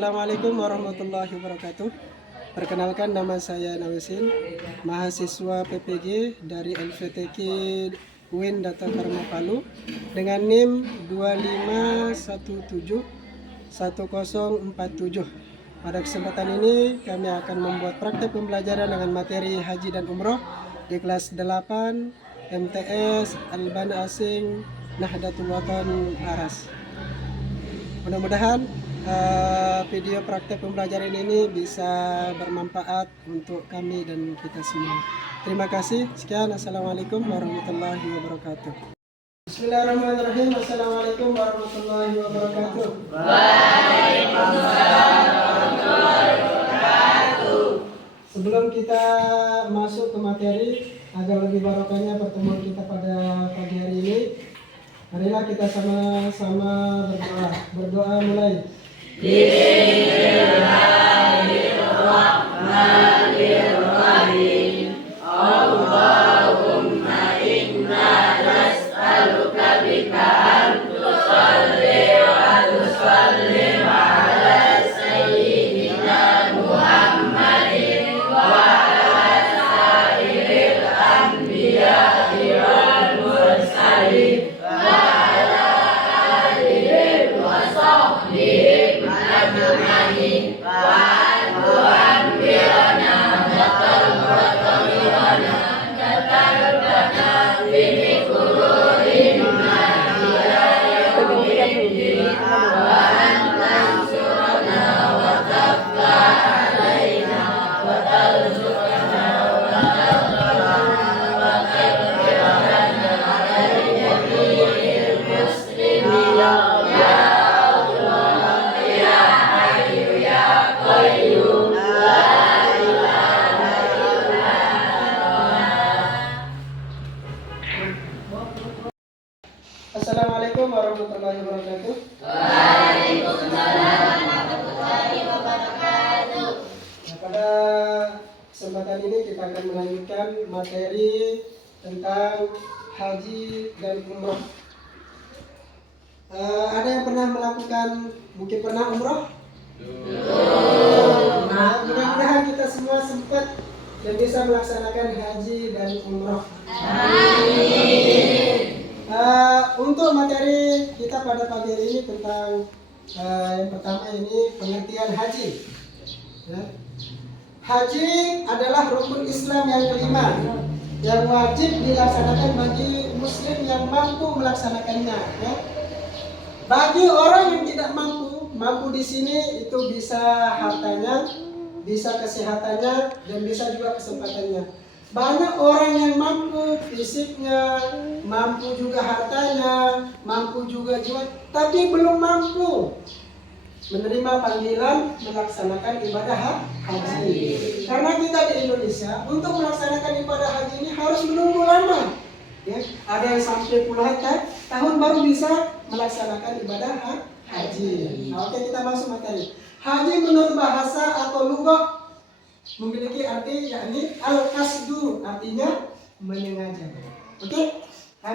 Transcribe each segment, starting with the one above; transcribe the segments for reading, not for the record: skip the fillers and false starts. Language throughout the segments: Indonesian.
Assalamualaikum warahmatullahi wabarakatuh. Perkenalkan, nama saya Nawisin, mahasiswa PPG dari LVTQ UIN Data Karma Palu dengan NIM 25171047. Pada kesempatan ini kami akan membuat praktek pembelajaran dengan materi haji dan umroh di kelas 8 MTS Albana Asing Nahdlatul Watan Aras. Mudah-mudahan video praktek pembelajaran ini bisa bermanfaat untuk kami dan kita semua. Terima kasih. Sekian. Assalamualaikum warahmatullahi wabarakatuh. Bismillahirrahmanirrahim. Assalamualaikum warahmatullahi wabarakatuh. Waalaikumsalam warahmatullahi wabarakatuh. Sebelum kita masuk ke materi, agar lebih barokahnya pertemuan kita pada pagi hari ini, marilah kita sama-sama berdoa. Berdoa mulai. Bismillahirrahmanirrahim. Allahumma inna nas'aluka bika an tusalli wa tusallim ala sayyidina Muhammadin wa ala sairil anbiya'i wal mursalin Assalamualaikum warahmatullahi wabarakatuh. Waalaikumsalam warahmatullahi wabarakatuh. Nah, pada kesempatan ini kita akan melanjutkan materi tentang haji dan umroh. Ada yang pernah melakukan, mungkin pernah umroh? Nah, mudah-mudahan kita semua sempat dan bisa melaksanakan haji dan umroh. Amin. Untuk materi kita pada pagi hari ini tentang yang pertama ini pengertian haji. Ya. Haji adalah rukun Islam yang kelima yang wajib dilaksanakan bagi muslim yang mampu melaksanakannya. Ya. Bagi orang yang tidak mampu di sini itu bisa hartanya, bisa kesehatannya, dan bisa juga kesempatannya. Banyak orang yang mampu fisiknya, mampu juga hartanya, mampu juga jiwa, tapi belum mampu menerima panggilan melaksanakan ibadah haji. Karena kita di Indonesia untuk melaksanakan ibadah haji ini harus menunggu lama. Ya, ada yang sampai puluhan tahun baru bisa melaksanakan ibadah haji. Nah, oke, kita masuk materi. Haji menurut bahasa atau lugah memiliki arti yakni al-qasdu, artinya menyengaja. Oke,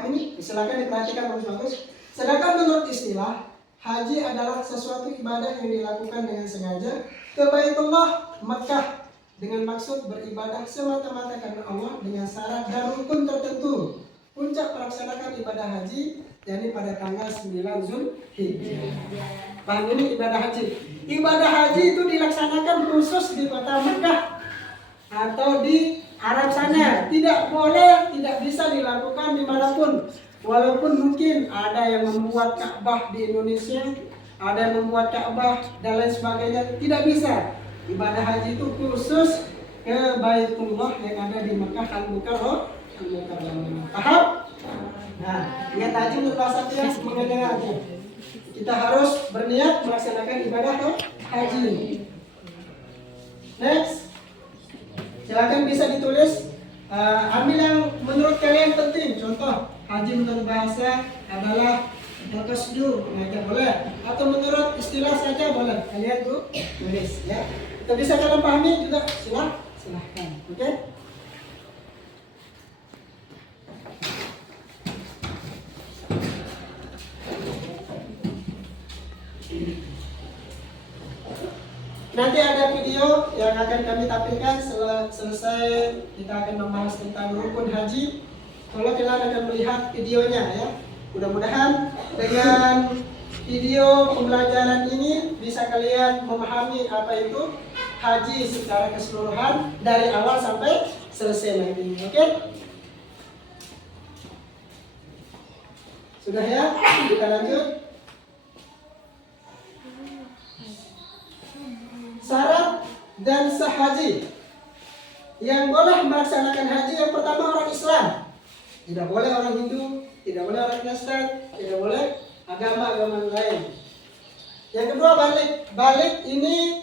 ini silakan diperhatikan bagus-bagus. Sedangkan menurut istilah, haji adalah sesuatu ibadah yang dilakukan dengan sengaja ke Baitullah Makkah dengan maksud beribadah semata-mata karena Allah dengan syarat dan rukun tertentu. Puncak melaksanakan ibadah haji yakni pada tanggal 9 Zulhijjah. Paham ini ibadah haji? Ibadah haji itu dilaksanakan khusus di kota Mekah atau di Arab sana. Tidak boleh, tidak bisa dilakukan dimanapun. Walaupun mungkin ada yang membuat Ka'bah di Indonesia, ada yang membuat Ka'bah dan lain sebagainya, tidak bisa. Ibadah haji itu khusus ke Baitullah yang ada di Mekah Al-Mukarramah. Paham? Nah, niat haji menurut bahasa dia mengenai. Kita harus berniat melaksanakan ibadah haji. Next, silakan bisa ditulis. Ambil yang menurut kalian penting. Contoh, haji menurut bahasa adalah al-qasdu, mengajak boleh. Atau menurut istilah saja boleh. Kalian tuh tulis ya. Kita bisa kalian pahami juga silahkan. Oke? Nanti ada video yang akan kami tampilkan setelah selesai kita akan membahas tentang rukun haji. Kalau kalian akan melihat videonya ya. Mudah-mudahan dengan video pembelajaran ini bisa kalian memahami apa itu haji secara keseluruhan dari awal sampai selesai nanti. Oke? Sudah ya? Kita lanjut. Syarat dan sah haji. Yang boleh melaksanakan haji yang pertama orang Islam. Tidak boleh orang Hindu, tidak boleh orang Kristen, tidak boleh agama-agama lain. Yang kedua balik. Balik ini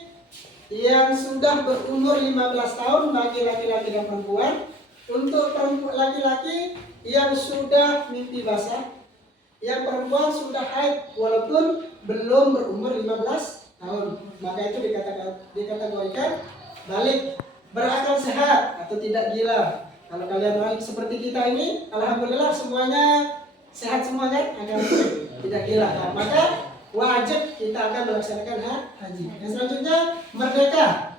yang sudah berumur 15 tahun bagi laki-laki dan perempuan. Untuk laki-laki yang sudah mimpi basah, yang perempuan sudah haid walaupun belum berumur 15 tahun, maka itu dikategorikan balik. Berakal sehat atau tidak gila. Kalau kalian orang seperti kita ini, alhamdulillah semuanya sehat semua kan, akan tidak gila. Nah, maka wajib kita akan melaksanakan haji. Yang selanjutnya merdeka,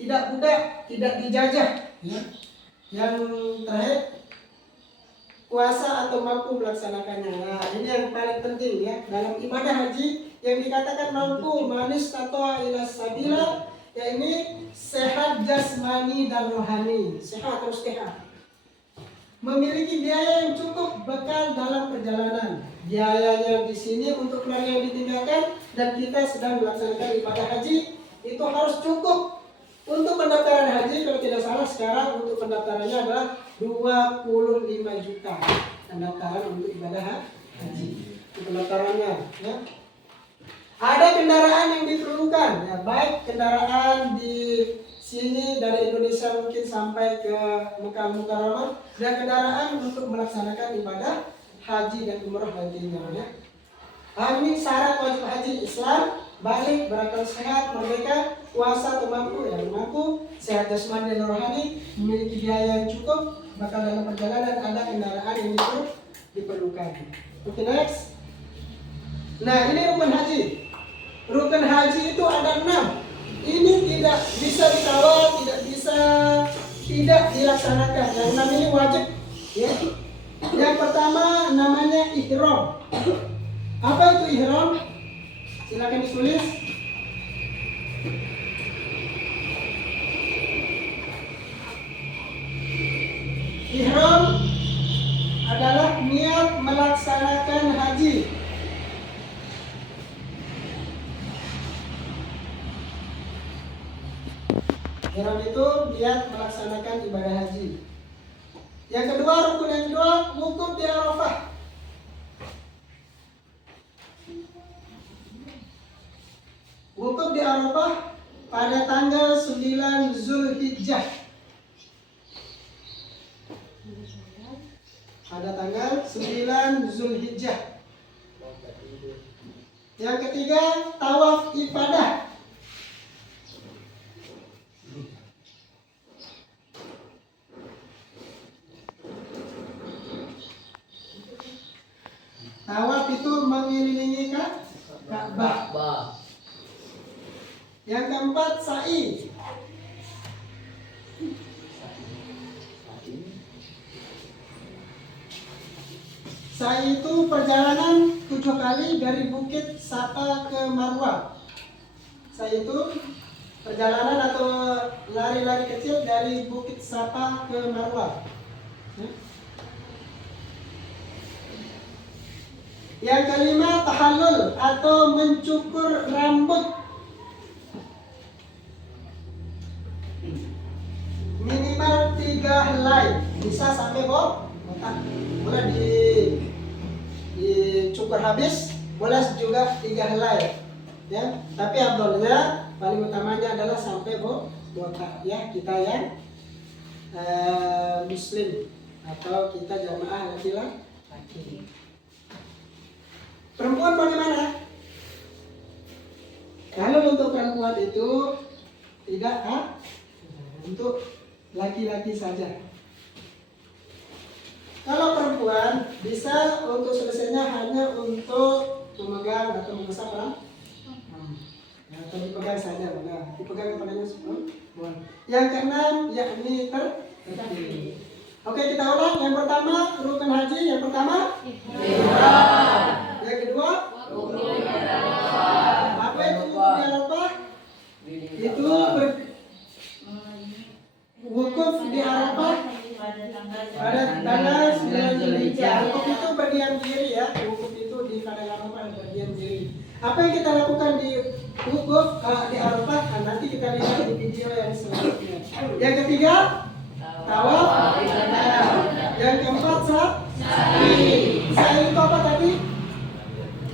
tidak budak, tidak dijajah. Ya. Yang terakhir kuasa atau mampu melaksanakannya. Nah, ini yang paling penting ya dalam ibadah haji. Yang dikatakan mampu manis atau ila sabila, ya ini sehat jasmani dan rohani, sehat harus sehat. Memiliki biaya yang cukup bekal dalam perjalanan. Biayanya di sini untuk keluarga yang ditinggalkan dan kita sedang melaksanakan ibadah haji itu harus cukup. Untuk pendaftaran haji kalau tidak salah sekarang untuk pendaftarannya adalah 25 juta pendaftaran untuk ibadah haji. Itu pendaftarannya ya. Ada kendaraan yang diperlukan, ya, baik kendaraan di sini dari Indonesia mungkin sampai ke Mekah Mukarramah, dan kendaraan untuk melaksanakan ibadah haji dan umrah nantinya. Ya. Ini syarat wajib haji Islam, balik, berakal sehat, merdeka, kuasa atau mampu, yang mampu, sehat jasmani dan rohani, memiliki biaya yang cukup, bakal dalam perjalanan ada kendaraan yang diperlukan. Oke, next. Nah, ini rukun haji. Rukun haji itu ada 6. Ini tidak bisa ditawar, tidak dilaksanakan. Yang 6 ini wajib. Ya. Yang pertama namanya ihram. Apa itu ihram? Silakan ditulis. Ihram adalah niat melaksanakan haji. Ihram itu niat melaksanakan ibadah haji. Yang kedua, rukun yang kedua, wukuf di Arafah. Wukuf di Arafah pada tanggal 9 Zulhijjah. Pada tanggal 9 Zulhijjah. Yang ketiga, tawaf ibadah. Tawaf itu mengelilingi Ka'bah. Yang keempat, sa'i. Sa'i itu perjalanan 7 kali dari Bukit Safa ke Marwah. Sa'i itu perjalanan atau lari-lari kecil dari Bukit Safa ke Marwah. Yang kelima, tahallul atau mencukur rambut. Minimal 3 helai, bisa sampai botak. Boleh dicukur habis, boleh juga 3 helai. Ya, tapi abdolnya paling utamanya adalah sampai botak. Ya, kita yang muslim atau kita jamaah laki-laki. Perempuan bagaimana? Kalau untuk perempuan itu tidak, untuk laki-laki saja. Kalau perempuan bisa untuk selesainya hanya untuk memegang atau mengusap Ya, atau dipegang saja, nah, dipegang kepalanya semua. Yang keenam yakni terkabir. Oke, kita ulang. Yang pertama rukun haji. Yang pertama ihram. Yang kedua apa itu wukuf di Arafah? Itu wukuf di Arafah pada tanggal 9 Zulhijjah. Wukuf itu berdiam diri ya. Wukuf itu di padang Arafah berdiam diri. Apa yang kita lakukan di wukuf di Arafah? Nah, nanti kita lihat di video yang selanjutnya. Yang ketiga tawaf. Yang keempat sa'i. Sa'i itu apa tadi?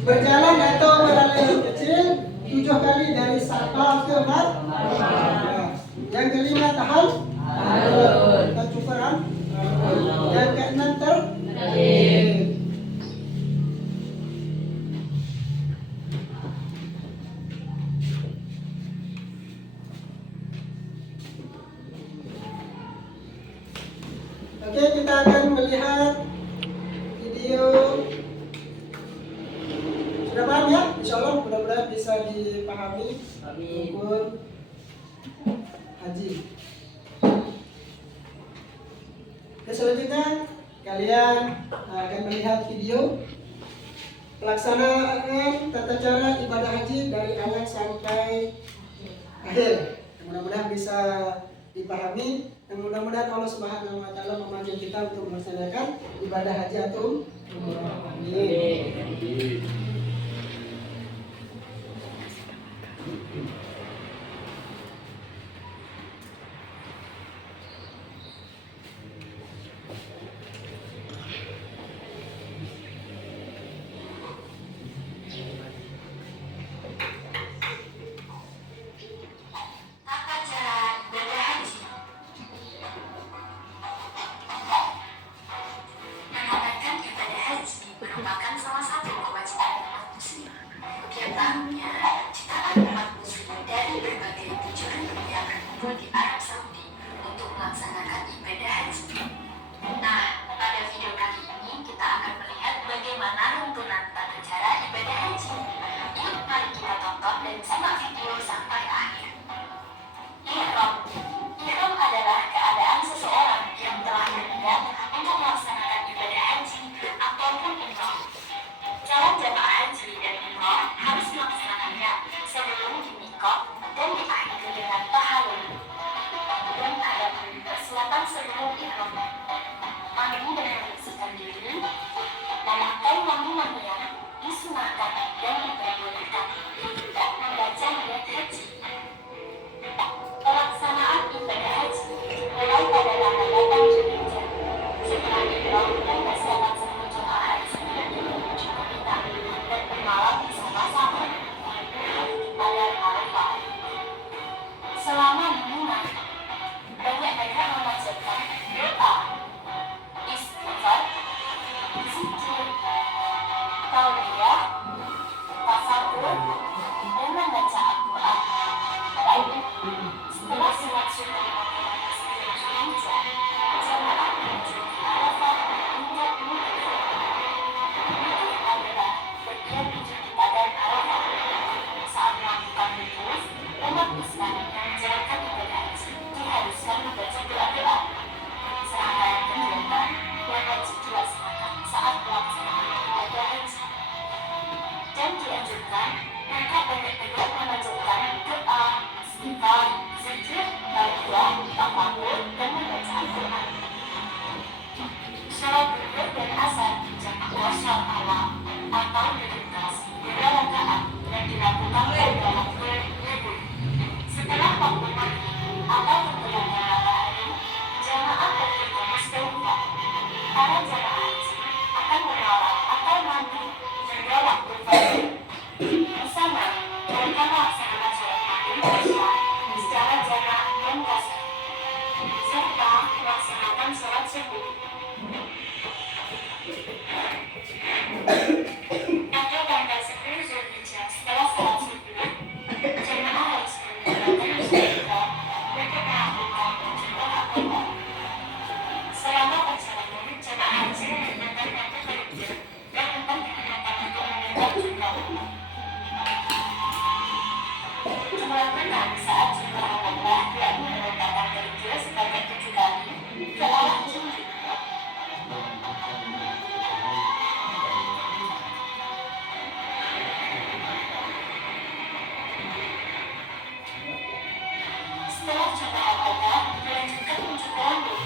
Berjalan atau berlari kecil 7 kali dari Safa ke Marwah. Yang kelima tahallul. Kita cukuran. Yang keenam terkabir. Oke, kita akan melihat video. Sudah paham ya? Insya Allah mudah-mudahan bisa dipahami rukun haji. Oke, selanjutnya kalian akan melihat video pelaksanaan tata cara ibadah haji dari awal sampai akhir. Mudah-mudahan bisa dipahami dan mudah-mudahan Allah Subhanahu wa taala memanggil kita untuk melaksanakan ibadah haji atau umrah. Amin. Merupakan salah satu kewajiban umat muslim. Tiap tahunnya, jutaan umat muslim dari berbagai penjuru dunia berkumpul di Arab Saudi untuk melaksanakan ibadah haji. Nah, pada video kali ini kita akan melihat bagaimana runtunan tata cara ibadah haji. Yuk, mari kita tonton dan simak video sampai akhir. Ihram. Ihram adalah keadaan seseorang yang telah berniat untuk melaksanakan ibadah haji ataupun umrah. Calon jamaah haji dan umrah harus melaksanakannya sebelum dimikot dan diakhiri dengan tahallul. Dan ada persiapan sebelum ihram. Mandi dan membersihkan diri, memakai wangi-wangian disunahkan dan diperbolehkan. Membaca niat haji. Pelaksanaan ibadah haji dimulai pada tanggal 8 Zulhijjah. Setelah ihram dan persiapan sebelum jemaah haji menuju Mina dan bermalam di sama-sama di padang Arafah. Selama di Mina, banyak-banyak memanjatkan doa, istighfar, zikir, tauliyah, tasakur, dan membaca Al-Quran. Setelah sholat subuh mengenai 9 Zulhijjah, jemaah menuju di Arafah hingga Muzdalifah. Wukuf adalah berdiam diri di padang Arafah. Saat melakukan wukuf, umat Islam yang menjalankan ibadah haji diharuskan membaca doa-doa. Serangkaian kegiatan yang wajib dilaksanakan saat pelaksanaan ibadah haji. Dan dianjurkan untuk banyak-banyak memanjatkan doa, istighfar, zikir, tahliyah, tafakur, dan membaca Al-Quran. Sholat zuhur dan asar dijamak sholat awal atau diringkas 2 rakaat yang dilakukan dalam wudhu. Setelah waktu maghrib atau tenggelamnya matahari, jamaah pergi ke Muzdalifah. Para jamaah haji akan menolak atau mandi hingga waktu fajr. Di sana, mereka melaksanakan sholat maghrib isya secara jamak dan qasar, serta melaksanakan sholat subuh. Pada tanggal 10 Zulhijjah setelah sholat subuh, jamaah harus meninggalkan Muzdalifah untuk melakukan kunjungan akobah. Selama perjalanan, jamaah haji menggunakan kartu kredit dan tempat digunakan untuk meninggal jumlah. Jumlah menang saat jumlah menambah yakni menambahkan kerikil sebanyak 7 kali ke arah kiri. Setelah jumlah anggota, dilanjutkan unjuk rambut.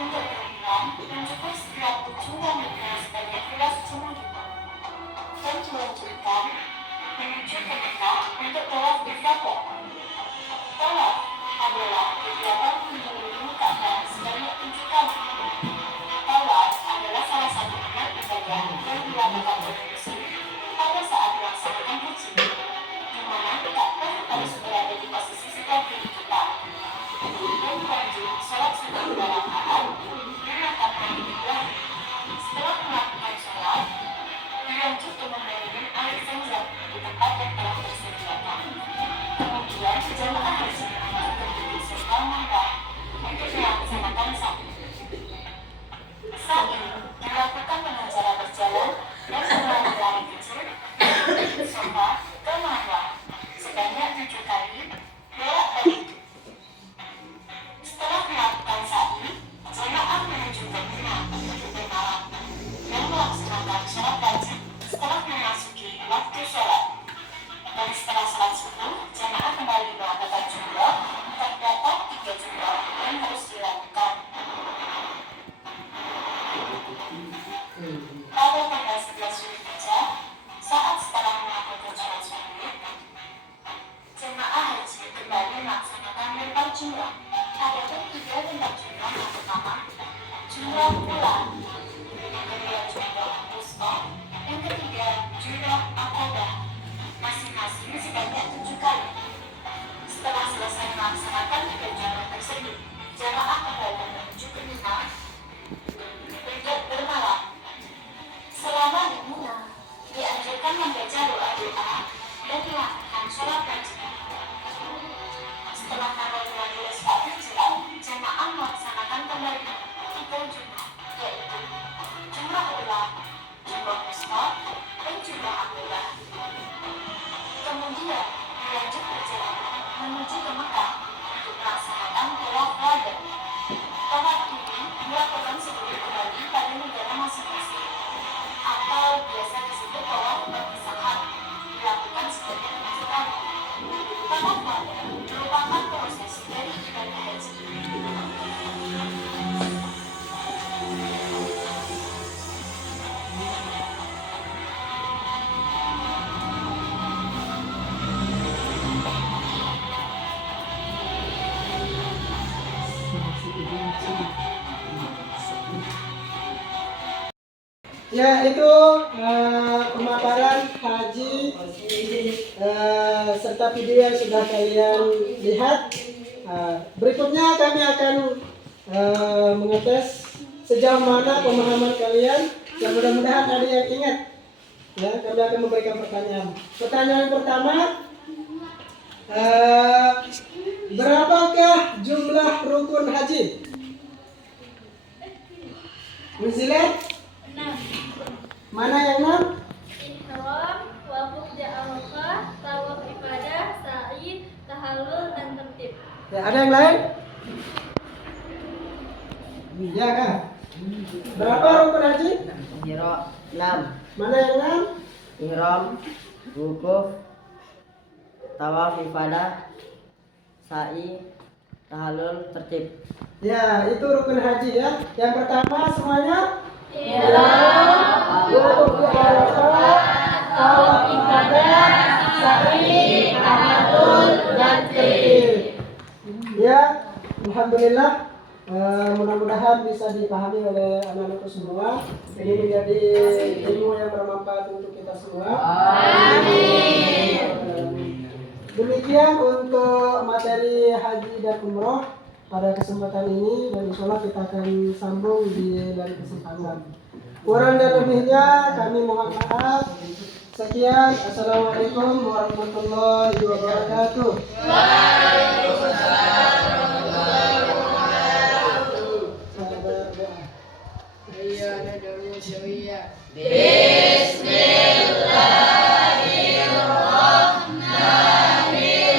Untuk berenang, unjukkan setiap ujung rambutnya sebanyak 11 jari. Dan dilanjutkan menuju ke tengah untuk tawaf ifadah. Tawaf adalah kegiatan mengelilingi Ka'bah sebanyak 7 kali. Tawaf adalah salah satu amal ibadah yang dilakukan oleh Muslim pada saat melaksanakan haji, di mana Ka'bah harus berada di posisi sebelah kiri kita. Dan lanjut sholat sunnah 2 rakaat di makam Nabi Ibrahim. Setelah melakukan sholat, dilanjut dengan mengambil air Zam-Zam di tempat yang telah tersediakan. Kemudian jamaah haji menuju ke Bukit Sidrah Muntaha untuk melaksanakan sa'i. Sa'i dilakukan dengan cara berjalan dan mengulangi lari kecil dari Safa ke Marwah sebanyak 7 kali bolak-balik. Setelah melakukan sa'i, jamaah menuju ke Mina untuk bermalam dan melaksanakan sholat wajib setelah memasuki waktu sholat. Dan setelah sholat subuh, jamaah kembali melakukan jumroh. Terdapat 3 jumroh yang harus dilakukan. Pada tanggal 11 Zulhijjah, saat setelah melakukan sholat subuh, jemaah haji kembali melaksanakan lempar jumrah. Adapun 3 lempar jumrah yang pertama, jumrah pulang, yang kedua jumrah wusta, yang ketiga jumrah aqabah, masing-masing sebanyak 7 kali. Setelah selesai melaksanakan 3 jumrah tersebut, jemaah kembali menuju ke Mina untuk bermalam. Selama di Mina, dianjurkan membaca doa-doa dan melakukan sholat wajib. Setelah tanggal 12 Zulhijjah, jamaah melaksanakan kembali 3 jumrah, yaitu jumrah ulang, jumrah wusta, dan jumrah aqabah. Kemudian dilanjut perjalanan menuju ke Mekah untuk melaksanakan tawaf wada. Tawaf ini dilakukan sebelum kembali pada negara masing-masing, atau biasa disebut tawaf perpisahan, dilakukan sebanyak 7 kali. Tawaf wada merupakan prosesi dari ibadah haji. Ya, itu pemaparan haji serta video yang sudah kalian lihat. Berikutnya kami akan mengetes sejauh mana pemahaman kalian. Ya, mudah-mudahan ada yang ingat. Ya, kami akan memberikan pertanyaan. Pertanyaan pertama, berapakah jumlah rukun haji? Menzilat? 6. Mana yang 6? Ihram, waquf di Arafah, tawaf ibadah, sa'i, tahallul, dan tertib. Ya, ada yang lain? Ya kan? Berapa rukun haji? Ihram 6. Mana yang 6? Ihram, wukuf, tawaf ibadah, sa'i, tahallul, tertib. Ya, itu rukun haji ya. Yang pertama semuanya? Ihram, Wukuf di Arafah, tawaf ibadah, sa'i, tahallul, dan tertib. Ya, alhamdulillah. Mudah-mudahan bisa dipahami oleh anak-anakku semua. Ini menjadi ilmu yang bermanfaat untuk kita semua. Amin. Demikian untuk materi haji dan umroh pada kesempatan ini, dan insya Allah kita akan sambung di lain kesempatan. Kurang dan lebihnya kami mohon maaf. Sekian, assalamualaikum warahmatullahi wabarakatuh. Bismillahirrahmanirrahim.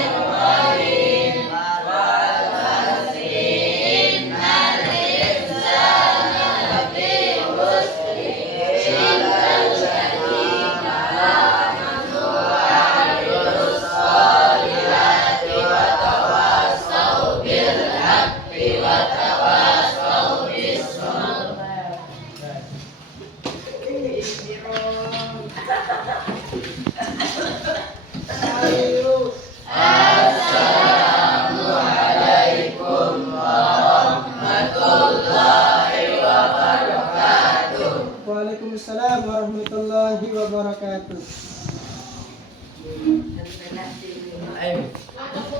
Ayo. Waalaikumsalam warahmatullahi wabarakatuh. Ayo.